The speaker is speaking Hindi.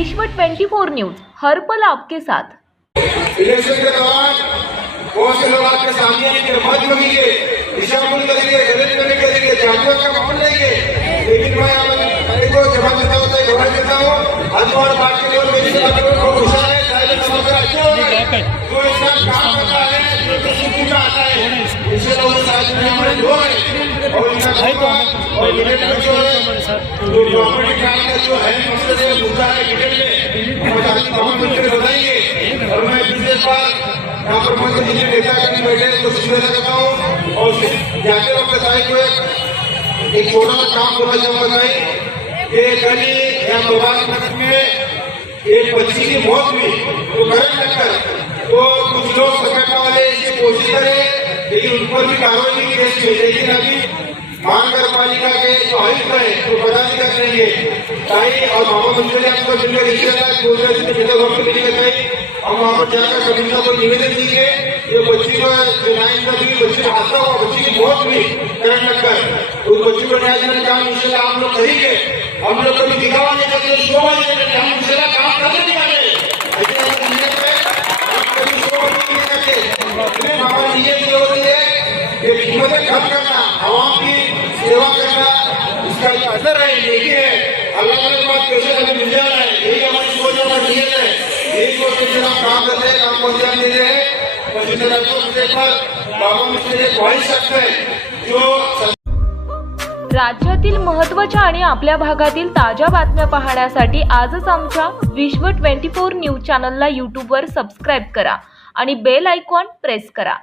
विश्व 24 न्यूज हर पल आपके साथ। इलेक्शन के दौरान बहुत से लोग आपके सामने आएंगे, मत मांगेंगे, दिशाभूल करेंगे, गलत करेंगे, जातियों का माहौल लेंगे। लेकिन मैं आपको जवाब देता हूँ, गवाही देता हूँ, अनमोल बात के लिए मेरी बातों को घुसा है, सारे समझ अच्छे हो गए। जो इसका काम करता है, जो सुकून का आता है, इसे लोग साथ में हमारे लोग हैं और इनका काम और गिरेट में जो है, जो गवर्नमेंट काम का जो है मसले मुद्दा है गिरेट में, बताएंगे। और मैं पिछले बार यहाँ पर मंत्री जी नेता करने बैठे तो सुविधा करता हूँ और जाते वक्त बताए को एक छोटा सा काम बोला जब बताई कि गली या प्रभास नगर में एक बच्ची की मौत हुई तो करंट लगकर तो कुछ लोग संगठन वाले इसकी कोशिश करें लेकिन उन पर भी कार्रवाई की केस हुई। लेकिन अभी महानगर पालिका के जो आयुक्त है तो पदाधिकारी रहेंगे ताई और मामा मंत्री आपको जिनका रिश्तेदार हम वहाँ पर जाकर कमिश्नर को निवेदन देंगे। ये बच्ची को बच्ची का हादसा हुआ, बच्ची की मौत हुई करंट लगकर, उस बच्ची को न्याय देने का काम इंशाल्लाह आप लोग करेंगे। हम लोग कभी दिखावा नहीं करते, शोभा नहीं करते, हम इंशाल्लाह काम करने दिखाते। कभी शोभा नहीं करते, हमारी नीयत ये होती है कि कीमतें कम करना, आवाम की सेवा करना, इसका असर है। लेकिन अलग अलग बात कैसे हमें मिल जाना है, यही हमारी सोच हमारी नीयत है। यही सोच के हम काम करते हैं, काम को ध्यान दे रहे हैं। राज्यातील महत्त्वाच्या आणि आपल्या भागातील ताज्या बातम्या पाहण्यासाठी आजच आमच्या विश्व 24 न्यूज चॅनलला यूट्यूबवर सबस्क्राईब करा आणि बेल आयकॉन प्रेस करा।